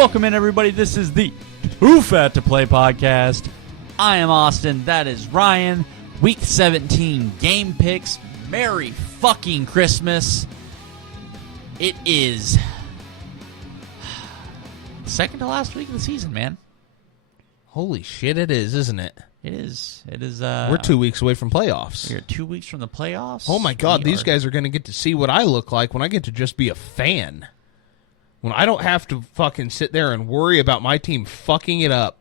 Welcome in, everybody. This is the Too Fat to Play podcast. I am Austin. That is Ryan. Week 17 game picks. Merry fucking Christmas. It is second to last week of the season, man. Holy shit, it is, isn't it? It is. We're 2 weeks away from playoffs. We're 2 weeks from the playoffs. Oh my God, these guys are going to get to see what I look like when I get to just be a fan. When I don't have to fucking sit there and worry about my team fucking it up.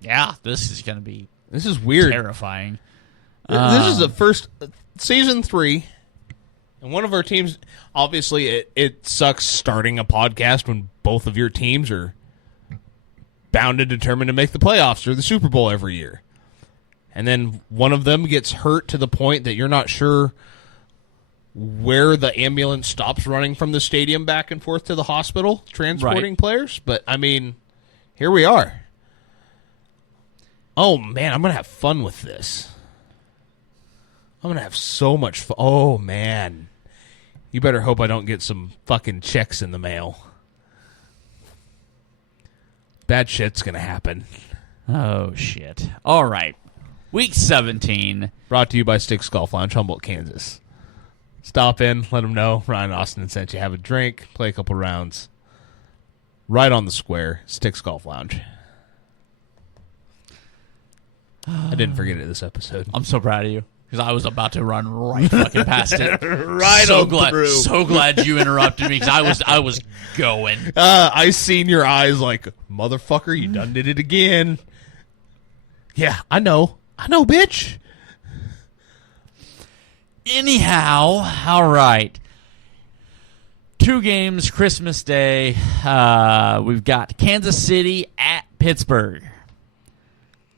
Yeah, this is going to be This is weird. terrifying. This is the first season 3, and one of our teams. Obviously, it sucks starting a podcast when both of your teams are bound and determined to make the playoffs or the Super Bowl every year, and then one of them gets hurt to the point that you're not sure where the ambulance stops running from the stadium back and forth to the hospital, transporting players. But I mean, here we are. Oh man, I'm gonna have fun with this. I'm going to have so much fun. Oh, man. You better hope I don't get some fucking checks in the mail. Bad shit's going to happen. Oh, shit. All right. Week 17. Brought to you by Sticks Golf Lounge, Humboldt, Kansas. Stop in, let them know Ryan Austin sent you. Have a drink, play a couple rounds. Right on the square, Sticks Golf Lounge. I didn't forget it this episode. I'm so proud of you. Because I was about to run right fucking past it. Right so on glad, through. So glad you interrupted me because I was going. I seen your eyes like, motherfucker, you done did it again. Yeah, I know, bitch. Anyhow, all right. 2 games, Christmas Day. We've got Kansas City at Pittsburgh.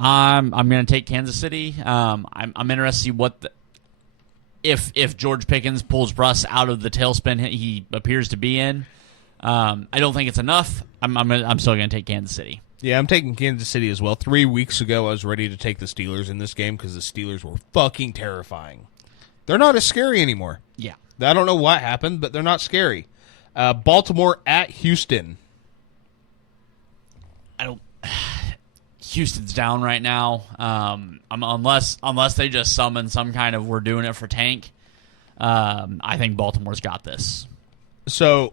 I'm going to take Kansas City. I'm interested to see what if George Pickens pulls Russ out of the tailspin he appears to be in. I don't think it's enough. I'm still going to take Kansas City. Yeah, I'm taking Kansas City as well. 3 weeks ago, I was ready to take the Steelers in this game because the Steelers were fucking terrifying. They're not as scary anymore. Yeah. I don't know what happened, but they're not scary. Baltimore at Houston. Houston's down right now. Unless they just summon some kind of we're doing it for tank. I think Baltimore's got this. So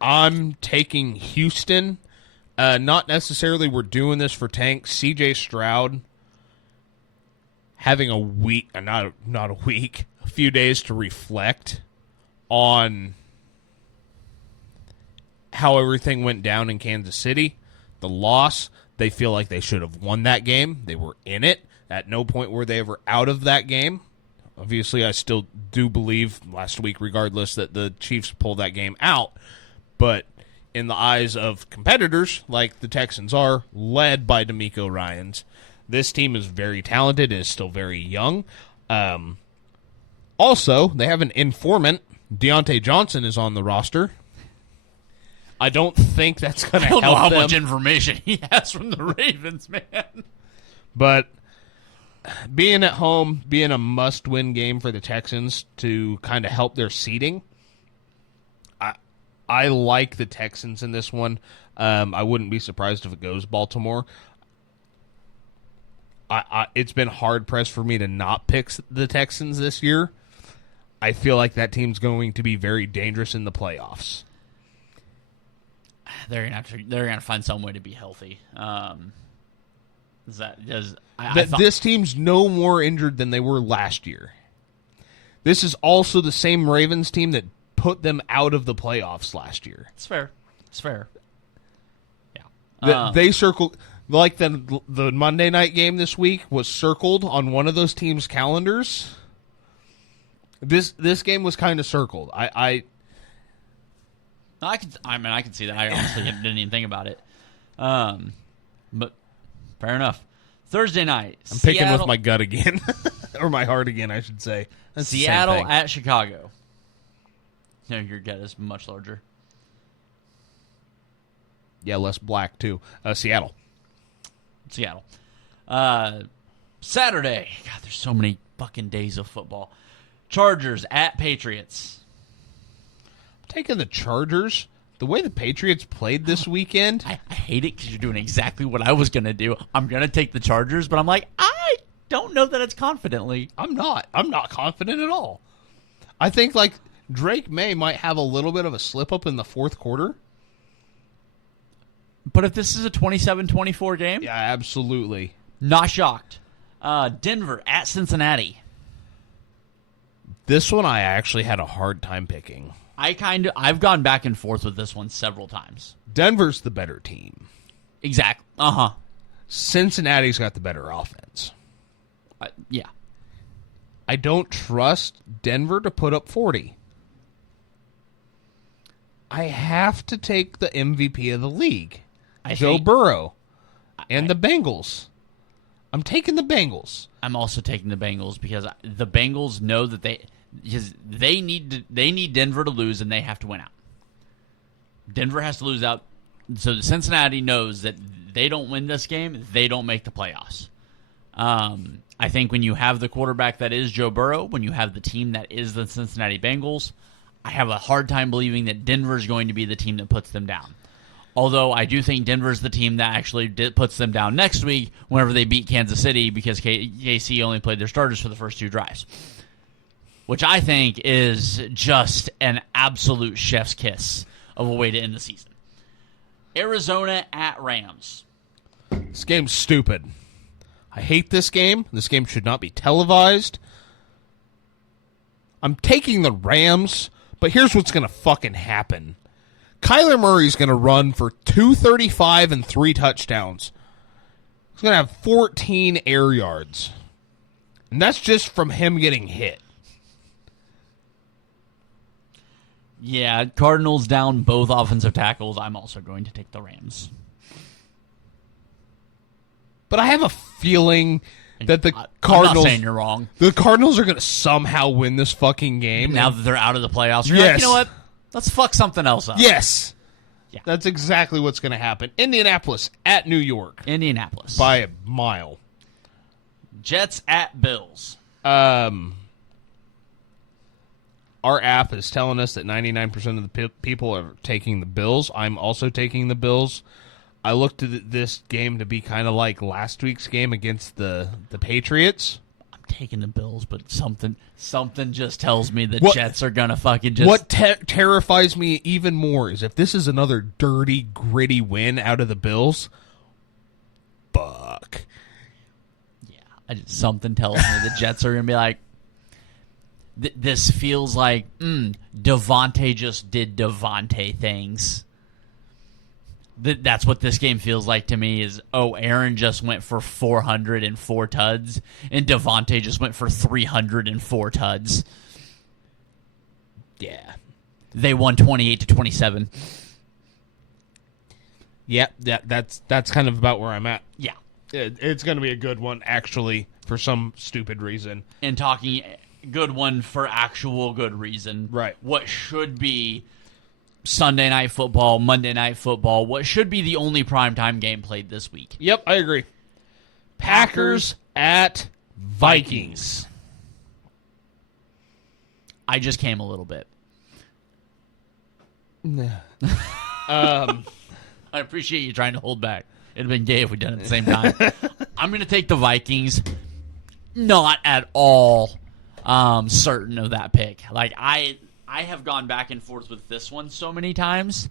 I'm taking Houston. Not necessarily we're doing this for tank. CJ Stroud having a week, not a week, a few days to reflect on how everything went down in Kansas City. The loss, they feel like they should have won that game. They were in it. At no point were they ever out of that game. Obviously, I still do believe last week, regardless, that the Chiefs pulled that game out. But in the eyes of competitors, like the Texans are, led by DeMeco Ryans, this team is very talented and is still very young. Also, they have an informant. Deontay Johnson is on the roster. I don't think that's going to help them. I don't know how much information he has from the Ravens, man. But being at home, being a must-win game for the Texans to kind of help their seeding, I like the Texans in this one. I wouldn't be surprised if it goes Baltimore. It's been hard-pressed for me to not pick the Texans this year. I feel like that team's going to be very dangerous in the playoffs. They're gonna find some way to be healthy. This team's no more injured than they were last year. This is also the same Ravens team that put them out of the playoffs last year. It's fair. Yeah. They circled, like the Monday night game this week was circled on one of those teams' calendars. This game was kind of circled. I can see that. I honestly didn't even think about it. But fair enough. Thursday night. I'm picking with my gut again. Or my heart again, I should say. That's Seattle at Chicago. No, your gut is much larger. Yeah, less black, too. Seattle. Saturday. God, there's so many fucking days of football. Chargers at Patriots. taking the Chargers. The way the Patriots played this weekend. I hate it because you're doing exactly what I was going to do. I'm going to take the Chargers, but I'm like, I don't know that it's confidently. I'm not confident at all. I think, like, Drake May might have a little bit of a slip-up in the fourth quarter. But if this is a 27-24 game, Yeah, absolutely. not shocked. Denver at Cincinnati. This one I actually had a hard time picking. I've gone back and forth with this one several times. Denver's the better team. Exactly. Uh-huh. Cincinnati's got the better offense. Yeah. I don't trust Denver to put up 40. I have to take the MVP of the league, Joe Burrow, and the Bengals. I'm taking the Bengals. I'm also taking the Bengals because the Bengals know that they need Denver to lose and they have to win out. Denver has to lose out, so Cincinnati knows that they don't win this game, they don't make the playoffs. I think when you have the quarterback that is Joe Burrow, when you have the team that is the Cincinnati Bengals, I have a hard time believing that Denver is going to be the team that puts them down. Although I do think Denver's the team that actually puts them down next week whenever they beat Kansas City because KC only played their starters for the first 2 drives. Which I think is just an absolute chef's kiss of a way to end the season. Arizona at Rams. This game's stupid. I hate this game. This game should not be televised. I'm taking the Rams, but here's what's going to fucking happen. Kyler Murray's going to run for 235 and 3 touchdowns. He's going to have 14 air yards. And that's just from him getting hit. Yeah, Cardinals down both offensive tackles. I'm also going to take the Rams. But I have a feeling that the I'm Cardinals... not saying you're wrong. The Cardinals are going to somehow win this fucking game. Now that they're out of the playoffs, you're Yes. like, you know what? Let's fuck something else up. Yes. Yeah. That's exactly what's going to happen. Indianapolis at New York. Indianapolis. By a mile. Jets at Bills. Our app is telling us that 99% of the people are taking the Bills. I'm also taking the Bills. I looked at this game to be kind of like last week's game against the Patriots. I'm taking the Bills, but something just tells me the What- Jets are gonna fucking just. What terrifies me even more is if this is another dirty, gritty win out of the Bills. Fuck. Yeah, something tells me the Jets are gonna be like. This feels like Devontae just did Devontae things. That's what this game feels like to me is, Aaron just went for 404 tuds, and Devontae just went for 304 tuds. Yeah. They won 28-27. Yeah, that's kind of about where I'm at. Yeah. It's going to be a good one, actually, for some stupid reason. And talking good one for actual good reason. Right. What should be Sunday Night Football, Monday Night Football, what should be the only primetime game played this week. Yep, I agree. Packers at Vikings. I just came a little bit. I appreciate you trying to hold back. It'd have been gay if we done it at the same time. I'm going to take the Vikings. Not at all certain of that pick. Like I have gone back and forth with this one so many times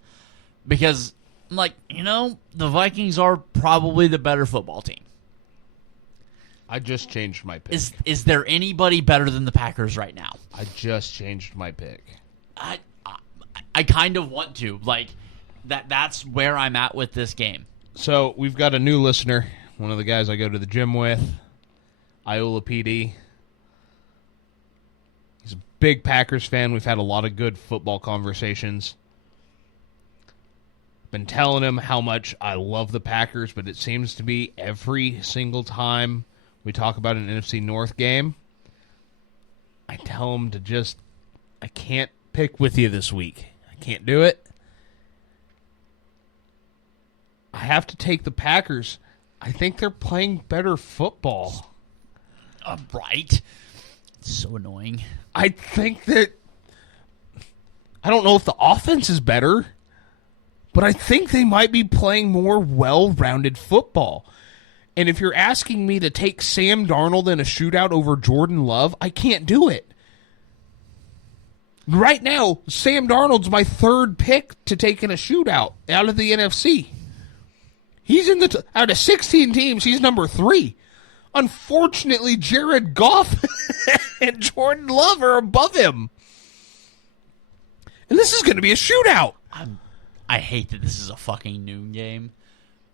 because I'm like, the Vikings are probably the better football team. I just changed my pick. Is there anybody better than the Packers right now? I just changed my pick. I kind of want to. Like that's where I'm at with this game. So we've got a new listener, one of the guys I go to the gym with, Iola PD. He's a big Packers fan. We've had a lot of good football conversations. Been telling him how much I love the Packers, but it seems to be every single time we talk about an NFC North game, I tell him to I can't pick with you this week. I can't do it. I have to take the Packers. I think they're playing better football. Right. It's so annoying. I think that I don't know if the offense is better, but I think they might be playing more well-rounded football. And if you're asking me to take Sam Darnold in a shootout over Jordan Love, I can't do it. Right now, Sam Darnold's my third pick to take in a shootout out of the NFC. He's in the out of 16 teams, he's number 3. Unfortunately, Jared Goff and Jordan Love are above him. And this is going to be a shootout. I hate that this is a fucking noon game.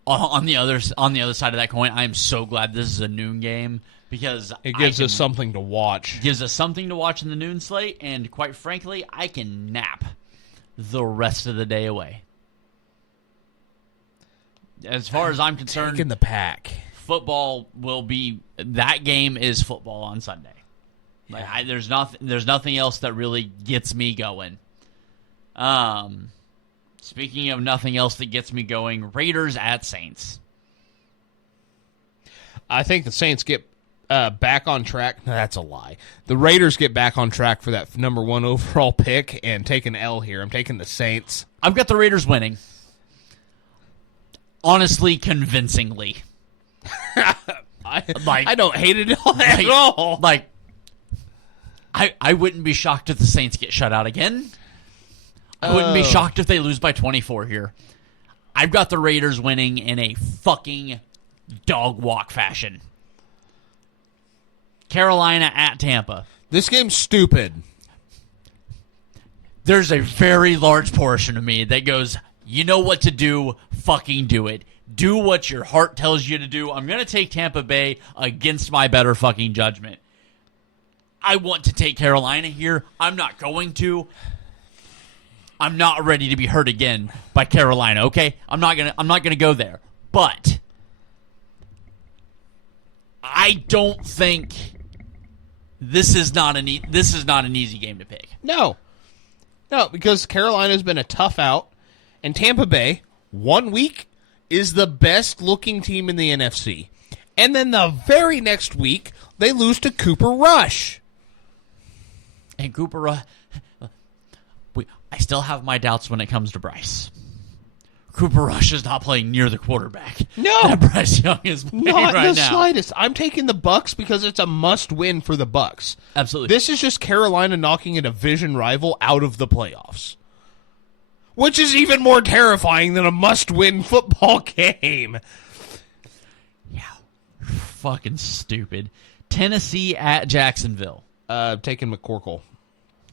On the other side of that coin, I am so glad this is a noon game because it gives us something to watch. Gives us something to watch in the noon slate, and quite frankly, I can nap the rest of the day away. As far as I'm concerned, taking the pack. Football will be that game is football on Sunday. Like there's nothing else that really gets me going. Speaking of nothing else that gets me going, Raiders at Saints. I think the Saints get back on track. No, that's a lie. The Raiders get back on track for that number 1 overall pick and take an L here. I'm taking the Saints. I've got the Raiders winning. Honestly, convincingly. I don't hate it at all. Like, I wouldn't be shocked if the Saints get shut out again. I wouldn't be shocked if they lose by 24 here. I've got the Raiders winning in a fucking dog walk fashion. Carolina at Tampa. This game's stupid. There's a very large portion of me that goes, you know what to do, fucking do it. Do what your heart tells you to do. I'm going to take Tampa Bay against my better fucking judgment. I want to take Carolina here. I'm not going to. I'm not ready to be hurt again by Carolina, okay? I'm not gonna go there. But I don't think this is not an easy game to pick. No, because Carolina's been a tough out, and Tampa Bay 1 week is the best looking team in the NFC, and then the very next week they lose to Cooper Rush. And Cooper Rush. I still have my doubts when it comes to Bryce. Cooper Rush is not playing near the quarterback. No, that Bryce Young is playing not right the now. slightest. I'm taking the Bucks because it's a must-win for the Bucks. Absolutely. This is just Carolina knocking a division rival out of the playoffs, which is even more terrifying than a must-win football game. Yeah, fucking stupid. Tennessee at Jacksonville. Taking McCorkle.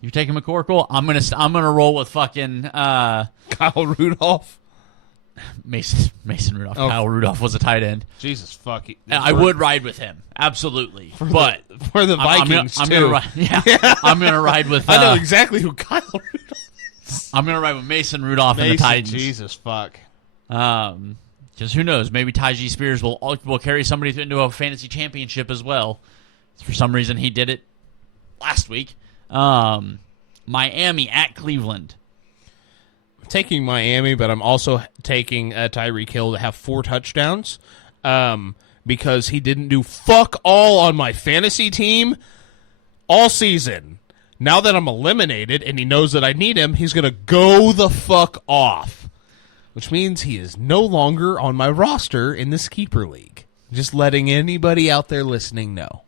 You're taking McCorkle? I'm gonna roll with fucking Kyle Rudolph. Mason Rudolph. Oh. Kyle Rudolph was a tight end. Jesus fuck. I would ride with him. Absolutely. But for the Vikings I'm gonna I'm gonna ride with I know exactly who Kyle Rudolph is. I'm gonna ride with Mason Rudolph and the Titans. Jesus fuck. Because who knows? Maybe Tyjae Spears will carry somebody into a fantasy championship as well. For some reason he did it last week. Miami at Cleveland. I'm taking Miami, but I'm also taking Tyreek Hill to have 4 touchdowns because he didn't do fuck all on my fantasy team all season. Now that I'm eliminated and he knows that I need him, he's going to go the fuck off, which means he is no longer on my roster in this keeper league. Just letting anybody out there listening know.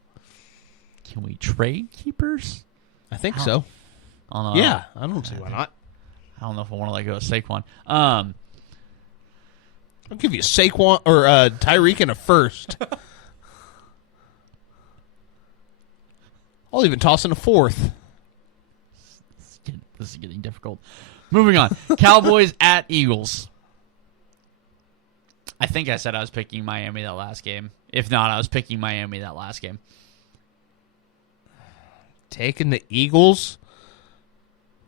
Can we trade keepers? I think so. Yeah, I don't see why not. I don't know if I want to let go of Saquon. I'll give you Saquon or Tyreek in a first. I'll even toss in a 4th. This is getting difficult. Moving on. Cowboys at Eagles. I think I said I was picking Miami that last game. If not, I was picking Miami that last game. Taking the Eagles?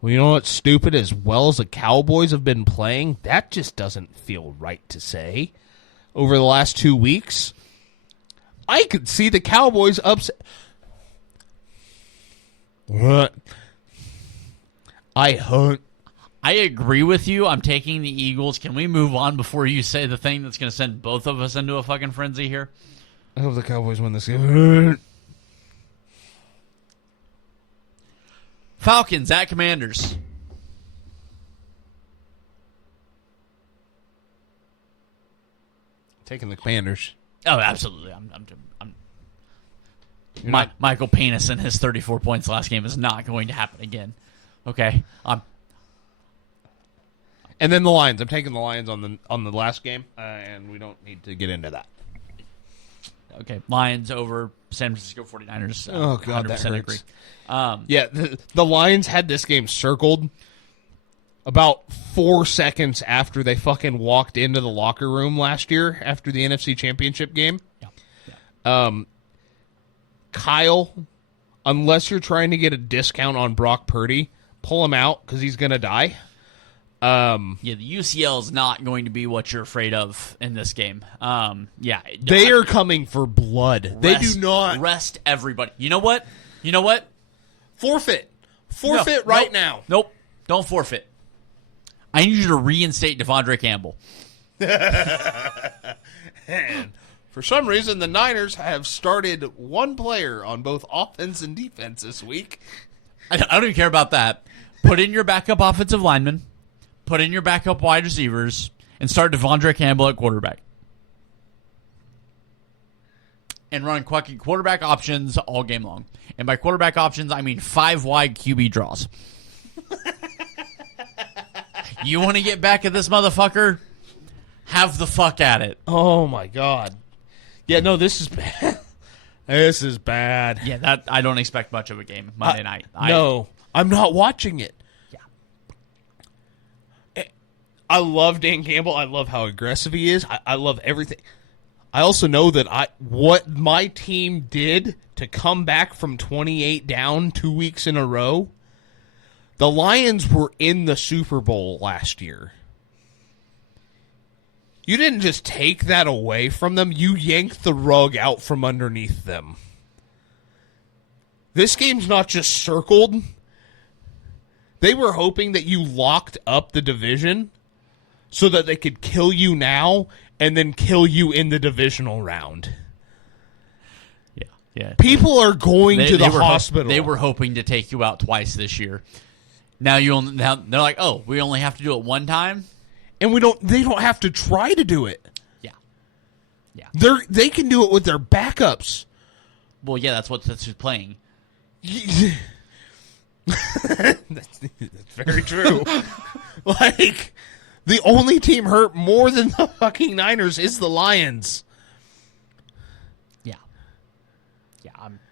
Well, you know what's stupid? As well as the Cowboys have been playing, that just doesn't feel right to say. Over the last 2 weeks, I could see the Cowboys upset. What? I agree with you. I'm taking the Eagles. Can we move on before you say the thing that's going to send both of us into a fucking frenzy here? I hope the Cowboys win this game. Falcons at Commanders. Taking the Commanders. Oh, absolutely. You're not- Michael Penis and his 34 points last game is not going to happen again. Okay. And then the Lions. I'm taking the Lions on the last game, and we don't need to get into that. Okay. Lions over San Francisco 49ers. Oh, God, that 100% hurts. agree. Yeah, the Lions had this game circled about 4 seconds after they fucking walked into the locker room last year after the NFC Championship game. Yeah. Kyle, unless you're trying to get a discount on Brock Purdy, pull him out because he's going to die. Yeah, the UCL is not going to be what you're afraid of in this game. Yeah. They are coming for blood. They do not. Rest everybody. You know what? Forfeit No, right nope, now. Nope. Don't forfeit. I need you to reinstate Devondre Campbell. And for some reason, the Niners have started one player on both offense and defense this week. I don't even care about that. Put in your backup offensive lineman, put in your backup wide receivers, and start Devondre Campbell at quarterback. And run quarterback options all game long. And by quarterback options, I mean 5 wide QB draws. You want to get back at this motherfucker? Have the fuck at it. Oh, my God. Yeah, no, this is bad. This is bad. Yeah, that I don't expect much of a game Monday night. No, I'm not watching it. Yeah. I love Dan Campbell. I love how aggressive he is. I love everything. I also know that what my team did to come back from 28 down 2 weeks in a row. The Lions were in the Super Bowl last year. You didn't just take that away from them. You yanked the rug out from underneath them. This game's not just circled. They were hoping that you locked up the division so that they could kill you now and then kill you in the divisional round. Yeah. People are going to the were hospital. They were hoping to take you out twice this year. Now they're like, oh, we only have to do it one time, and they don't have to try to do it. Yeah. They can do it with their backups. Well, yeah, that's who's playing. That's very true. Like, the only team hurt more than the fucking Niners is the Lions. Yeah.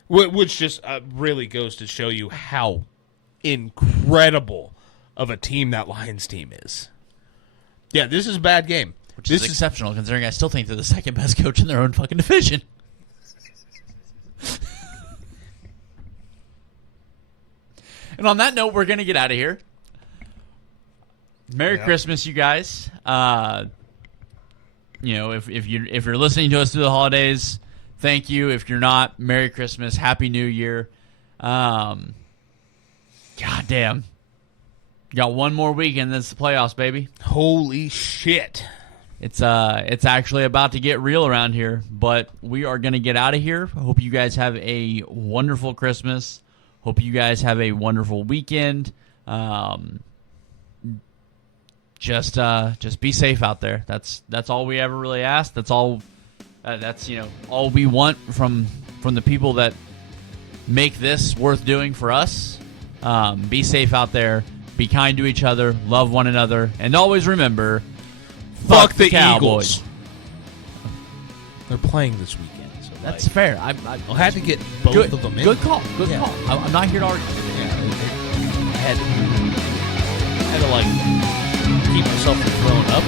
Which just really goes to show you how incredible of a team that Lions team is. Yeah, this is a bad game. Which is exceptional, considering I still think they're the second best coach in their own fucking division. And on that note, we're going to get out of here. Merry Christmas, you guys. If you're listening to us through the holidays, thank you. If you're not, Merry Christmas, Happy New Year. God damn. Got one more weekend, that's the playoffs, baby. Holy shit. It's actually about to get real around here, but we are going to get out of here. Hope you guys have a wonderful Christmas. Hope you guys have a wonderful weekend. Just be safe out there. That's all we ever really ask. That's all. That's all we want from the people that make this worth doing for us. Be safe out there. Be kind to each other. Love one another, and always remember, fuck the Cowboys. Eagles. They're playing this weekend. So That's fair. I had to get both of them in. Good call. Good call. I'm not here to argue. I had to keep myself from throwing up.